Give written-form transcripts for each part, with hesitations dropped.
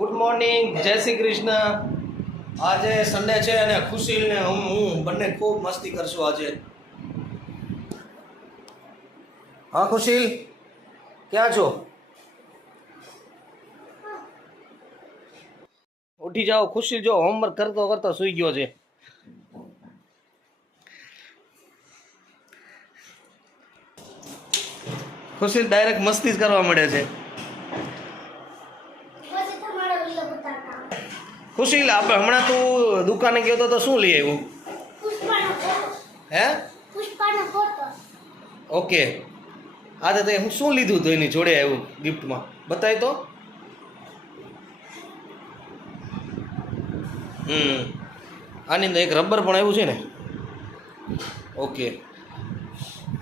Good morning, જય શ્રી કૃષ્ણ. આજે Sunday છે અને ખુશીલ ને હું બંને ખૂબ મસ્તી કરશું આજે. હા ખુશીલ, ક્યાં છો? ઉઠી જાઓ. ખુશીલ જો હોમવર્ક કરતો કરતો સૂઈ ગયો છે. ખુશીલ ડાયરેક્ટ મસ્તી જ કરવા મળે છે. ખુશીલ, આપણે હમણાં તું દુકાને ગયો તો શું લઈ આવ્યો? હે? ઓકે. હા તો હું શું લીધું તો એની જોડે આવ્યું ગિફ્ટમાં? બતાય તો. આની અંદર એક રબર પણ આવ્યું છે ને. ઓકે.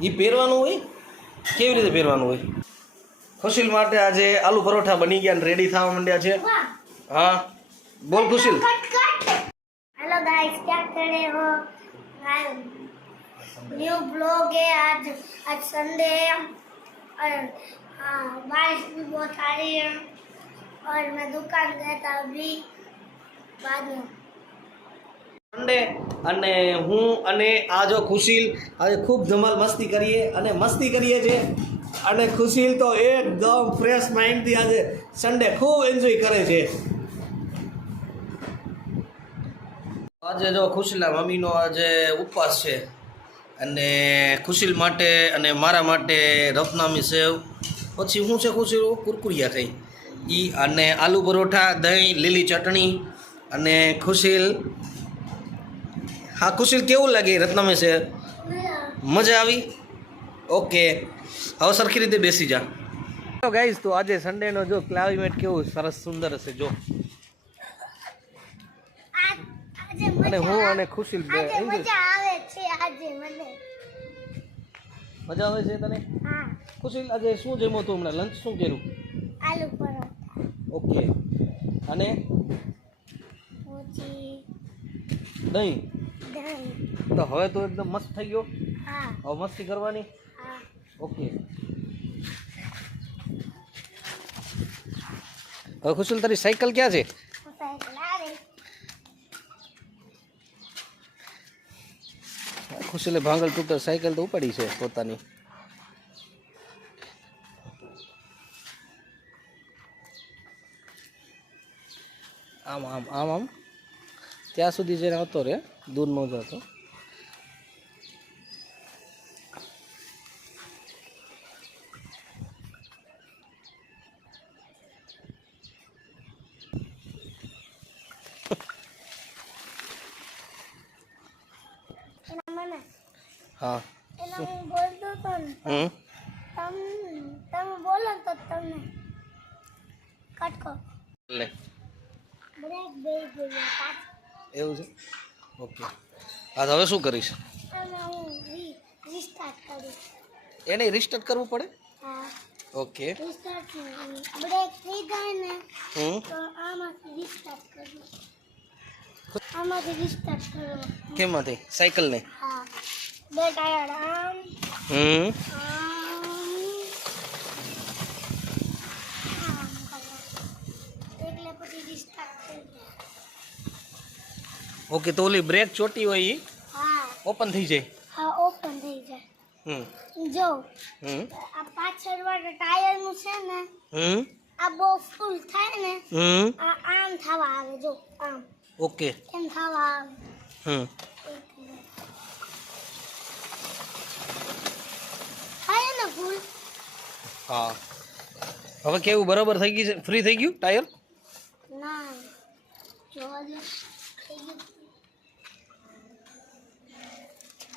એ પહેરવાનું હોય? કેવી રીતે પહેરવાનું હોય? ખુશીલ માટે આજે આલુ પરોઠા બની ગયા અને રેડી થવા માંડ્યા છે. હા બોલ ખુશીલ. हेलो गाइस, क्या कर रहे हो? न्यू ब्लॉग है। आज संडे है और बारिश भी बहुत आ रही है और मैं दुकान गया था अभी बाद में। સન્ડે અને હું અને આ જો ખુશીલ આજે ખૂબ ધમાલ મસ્તી કરીએ છે અને ખુશીલ તો એકદમ ફ્રેશ માઇન્ડથી આજે સન્ડે ખૂબ એન્જોય કરે છે. આજે જો ખુશીલના મમ્મીનો આજે ઉપવાસ છે અને ખુશીલ માટે અને મારા માટે રફનામી સેવ, પછી શું છે ખુશીલ? કુરકુરિયા ખાઈ ઈ અને આલુ પરોઠા, દહીં, લીલી ચટણી અને ખુશીલ. હા ખુશીલ, કેવું લાગે રત્નામી સેવ? મજા આવી? ઓકે, હવે સરખી રીતે બેસી જા. ગાઈઝ, તો આજે સન્ડેનો જો ક્લાઇમેટ કેવું સરસ સુંદર હશે જો. અને હું અને ખુશીલ મજા આવે છે. આજે મને મજા આવે છે તને? હા. ખુશીલ, આજે શું જમ્યો તું હમણાં? લંચ શું કર્યું? આલુ પરોઠા. ઓકે. અને પછી દહીં. દહીં. તો હવે તો એકદમ મસ્ત થઈ ગયો. હા. હવે મસ્તી કરવાની. હા. ઓકે. હવે ખુશીલ, તારી સાયકલ ક્યાં છે? સાયકલ આવે. ખુશીલે ભાંગલ તૂટર સાયકલ તો ઉપાડી છે પોતાની. આમ આમ આમ આમ ત્યાં સુધી જઈને આવતો રે, દૂર ન જતો. મને હા. એના હું બોલતો હતો ને તમે બોલો તો તમને કટકો લે બ્રેક દઈ ગયો પાછો. એવું છે. ઓકે. હા તો હવે શું કરીશ? અને હું રીસ્ટાર્ટ કરીશ. એને રિસ્ટાર્ટ કરવું પડે? હા. ઓકે. રીસ્ટાર્ટ બ્રેક થઈ જાય ને તો આમાંથી રીસ્ટાર્ટ કરવું. આમાંથી રીસ્ટાર્ટ કરવું. કેમાંથી? સાયકલને? હા. બે ટાયર આમ આમ આમ કરવા એટલે પછી રીસ્ટાર્ટ થઈ જાય. ઓકે. તો ઓલી બ્રેક ચોટી હોય એ હા. ઓપન થઈ જાય? હા, ઓપન થઈ જાય. હમ જો હમ આ પાછળ વાળા ટાયર નું છે ને હમ આ બહુ ફૂલ થાય ને આ આમ થવા આવે. જો આમ ઓકે. એમ થવા આવે. થાય ને ફૂલ. હા. હવે કેવું બરાબર થઈ ગઈ છે? ફ્રી થઈ ગયું ટાયર? ના જોવા દે થઈ ગયું.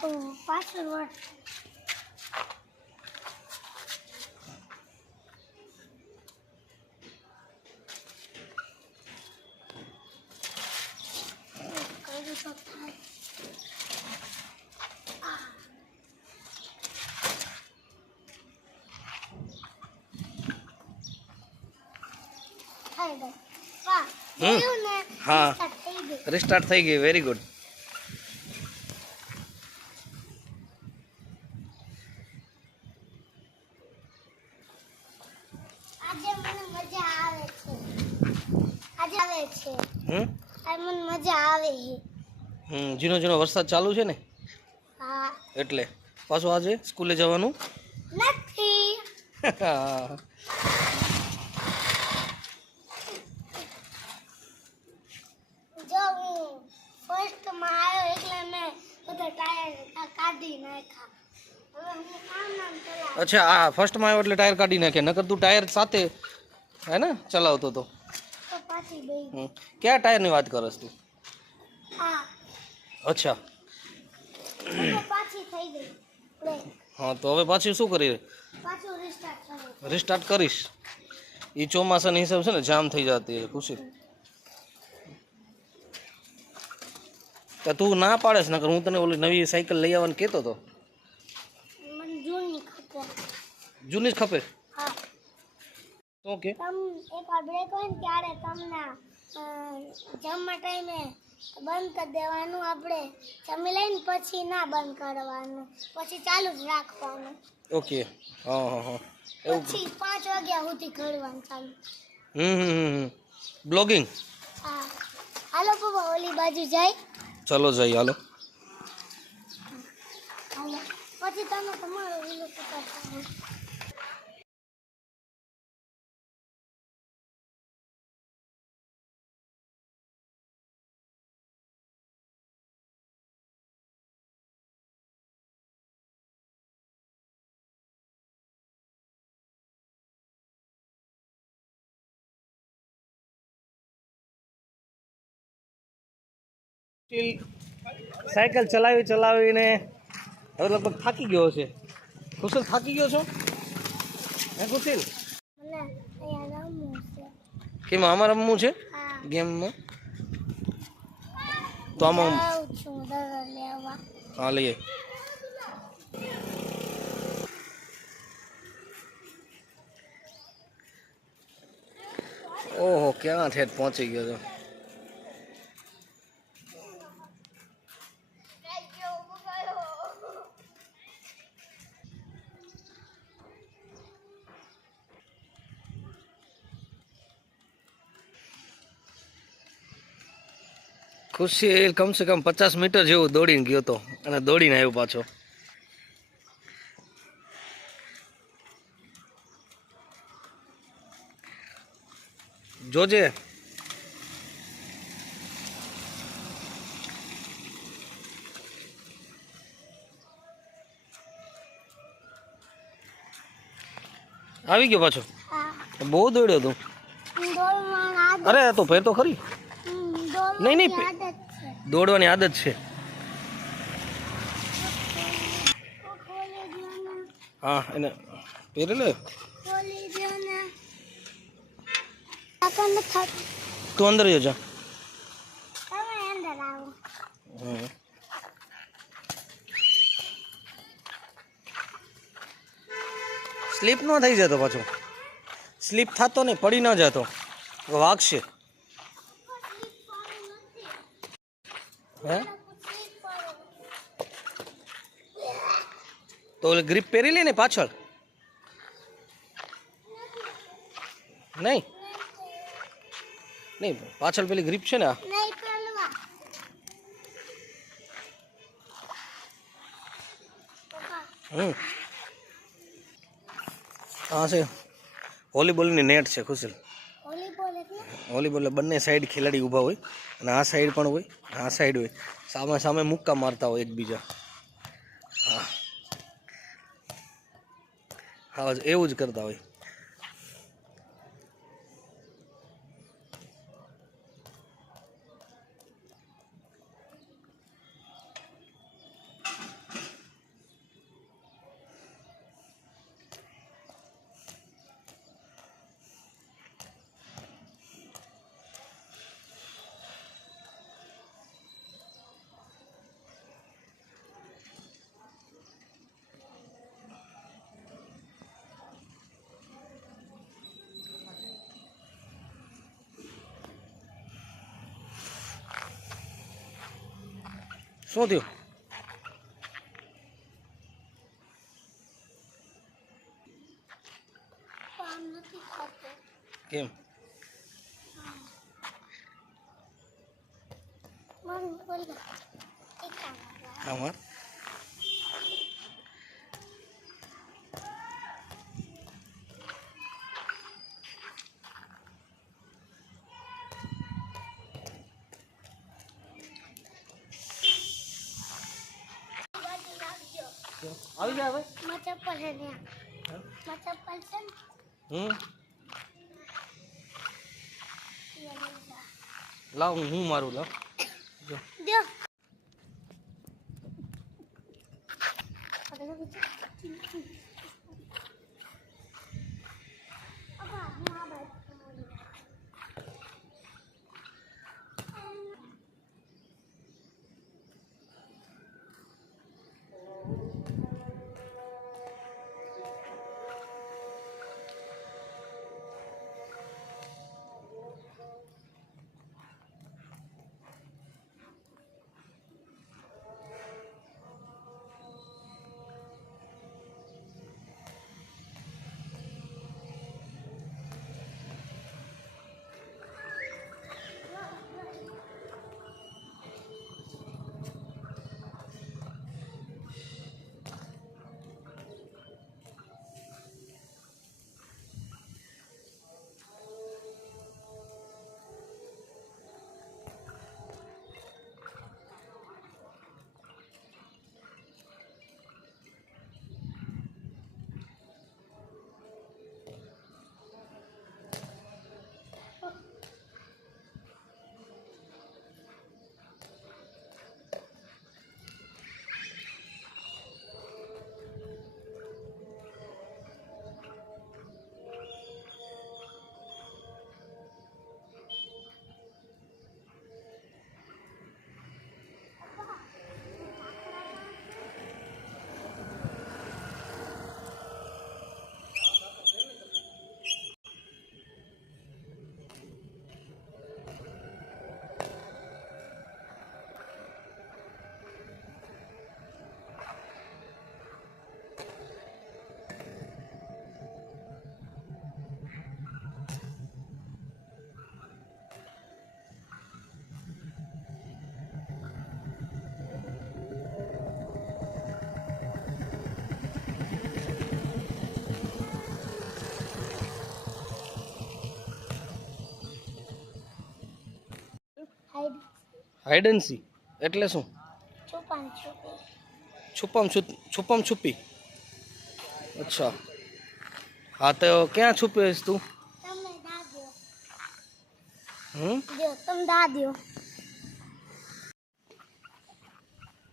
તો પાછળ વાળા કરું તો થાય. થઈ ગયું. વાહ, જોયું ને? હા. Restart થઈ ગયું. રિસ્ટાર્ટ થઈ ગઈ. Very good. આજે મને મજા આવે છે. આવે છે. હમ આ મને મજા આવે છે. ઝીણો ઝીણો વરસાદ ચાલુ છે ને હા. એટલે પાછું આજે સ્કૂલે જવાનું નથી. જો હું ફર્સ્ટમાં આવ્યો એટલે મેં બધા ટાયર કાઢી નાખ્યા. હવે હું આમ ચલાવું. અચ્છા આ ફર્સ્ટમાં આવ્યો એટલે ટાયર કાઢી નાખે નકર તું ટાયર સાથે હે ને ચલાવતો હતો. તો પાછી ગઈ. ક્યાં ટાયરની વાત કરસ તું? હા. અચ્છા તો પાછી થઈ ગઈ. બ્રેક. હા તો હવે પાછી શું કરી પાછું રિસ્ટાર્ટ કરો. રિસ્ટાર્ટ કરીશ? એ ચોમાસાની હિસાબ છે ને જામ થઈ જતી છે ખુશી. તો તું ના પાડેસ નકર હું તને ઓલી નવી સાયકલ લઈ આવવાનું કહેતો હતો. મને જૂની ખપે. જૂની જ ખપે? હા. શું કે? તમ એકવાર બ્રેક હોય ને ત્યારે તમને જમવા ટાઈમે બંધ કરી દેવાનું. આપણે જમી લઈને પછી ના બંધ કરવાનું, પછી ચાલુ જ રાખવાનું. ઓકે હા હા હા એવું. પછી 5 વાગ્યા સુધી કરવાનું ચાલુ. બ્લોગિંગ. હા. હાલો પપ્પા ઓલી બાજુ જાય. ચલો જઈએ હાલો. હાલો. પછી તમે તમારો વિલો પકડતા. સાયકલ ચલાવીને હવે લગભગ થાકી ગયો છે. કુશલ થાકી ગયો છો હે કુશલ? મને અહીંયા રમવું છે. કેમ આમાં રમવું છે હા. ગેમમાં? તો આમાં જાઉં છું દવા લેવા. હા લઈએ. ઓહો ક્યાં ઠેઠ પહોંચી ગયો તો. ખુશી કમસે કમ 50 મીટર જેવું દોડીને ગયો હતો અને દોડીને આવ્યો પાછો. જોજે આવી ગયો પાછો. હા. બહુ દોડ્યો તું. દોડવાની આદત. અરે તો ફેર તો ખરી. દોડવાની નહીં. આદત છે. દોડવાની આદત છે. હા એને પહેરી લે. તું અંદર જા. સ્લીપ ન થઈ જતો પાછો. સ્લીપ થતો નહીં, પડી ન જતો, વાગશે. હે તો ઓલી ગ્રીપ પહેરી લે ને પાછળ. નહીં નહીં પાછળ પેલી ગ્રીપ છે ને આ. હા છે વોલીબોલની નેટ છે ખુશીલ. વોલીબોલ બંને સાઈડ ખેલાડી ઊભા હોય અને આ સાઈડ પણ હોય, આ સાઈડ હોય, સામે સામે મુક્કા મારતા હોય એકબીજા. હા હા એવું જ કરતા હોય. શું થયું? કેમ આમાં આવી જાય હવે ચપ્પલ છે ને ચપ્પલ છે ને લાવ હું મારું લાવ જો દો હાઈડ એન્ડ સી એટલે શું છુપમ છુપી અચ્છા હા તો ક્યાં છુપીશ તું तुम दा दियो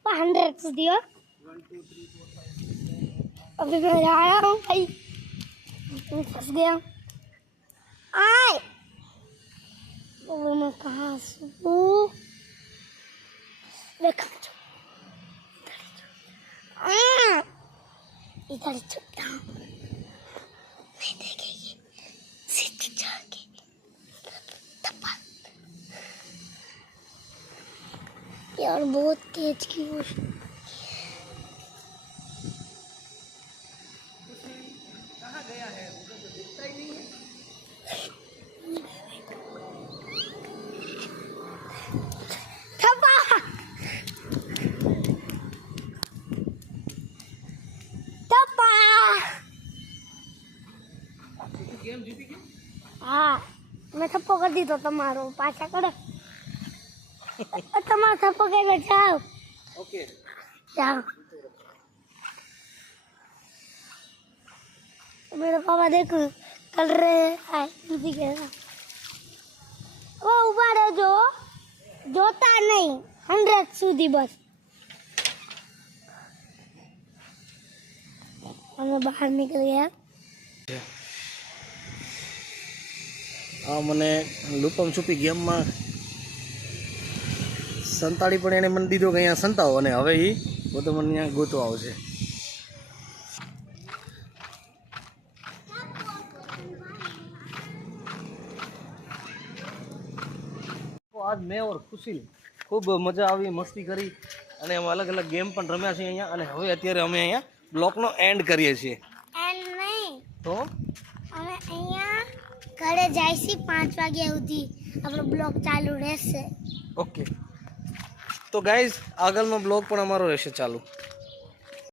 100 दियो अभी मैं आया हूँ भाई फंस गया आए वो मैं कहाँ हूँ इधर छुपता हूँ नहीं देखेगी सीट जाके यार बहुत तेज की वो कहाँ गया है उधर तो दिखता ही नहीं है थप्पा थप्पा गेम जीती गई हाँ मैं थप्पो कर दी तो तुम्हारो पाछा करो तुम्हारा थप्पो के जाओ ओके जाओ मेरे पापा देखो कर रहे हैं दीदी कह रहा वो ऊपर है जो जोता नहीं 100 સુધી બસ અમે બહાર નીકળી ગયા આ મને લુકમ છુપી ગેમમાં સંતાડી પણ એને મને દીધો કે અહીંયા સંતાવો અને હવે એ પોતે મને અહીંયા ગોતવા આવશે આજ મેં ઓર ખુશી ખૂબ મજા આવી મસ્તી કરી અને અમે અલગ અલગ ગેમ પણ રમ્યા છીએ અહીંયા અને હવે અત્યારે અમે અહીંયા બ્લોકનો એન્ડ કરીએ છીએ એન્ડ નહીં તો અમે અહીંયા ઘરે જઈશી 5 વાગ્યા સુધી આપણો બ્લોગ ચાલુ રહેશે ઓકે તો ગાઈઝ આગળનો બ્લોગ પણ અમારો રહેશે ચાલુ.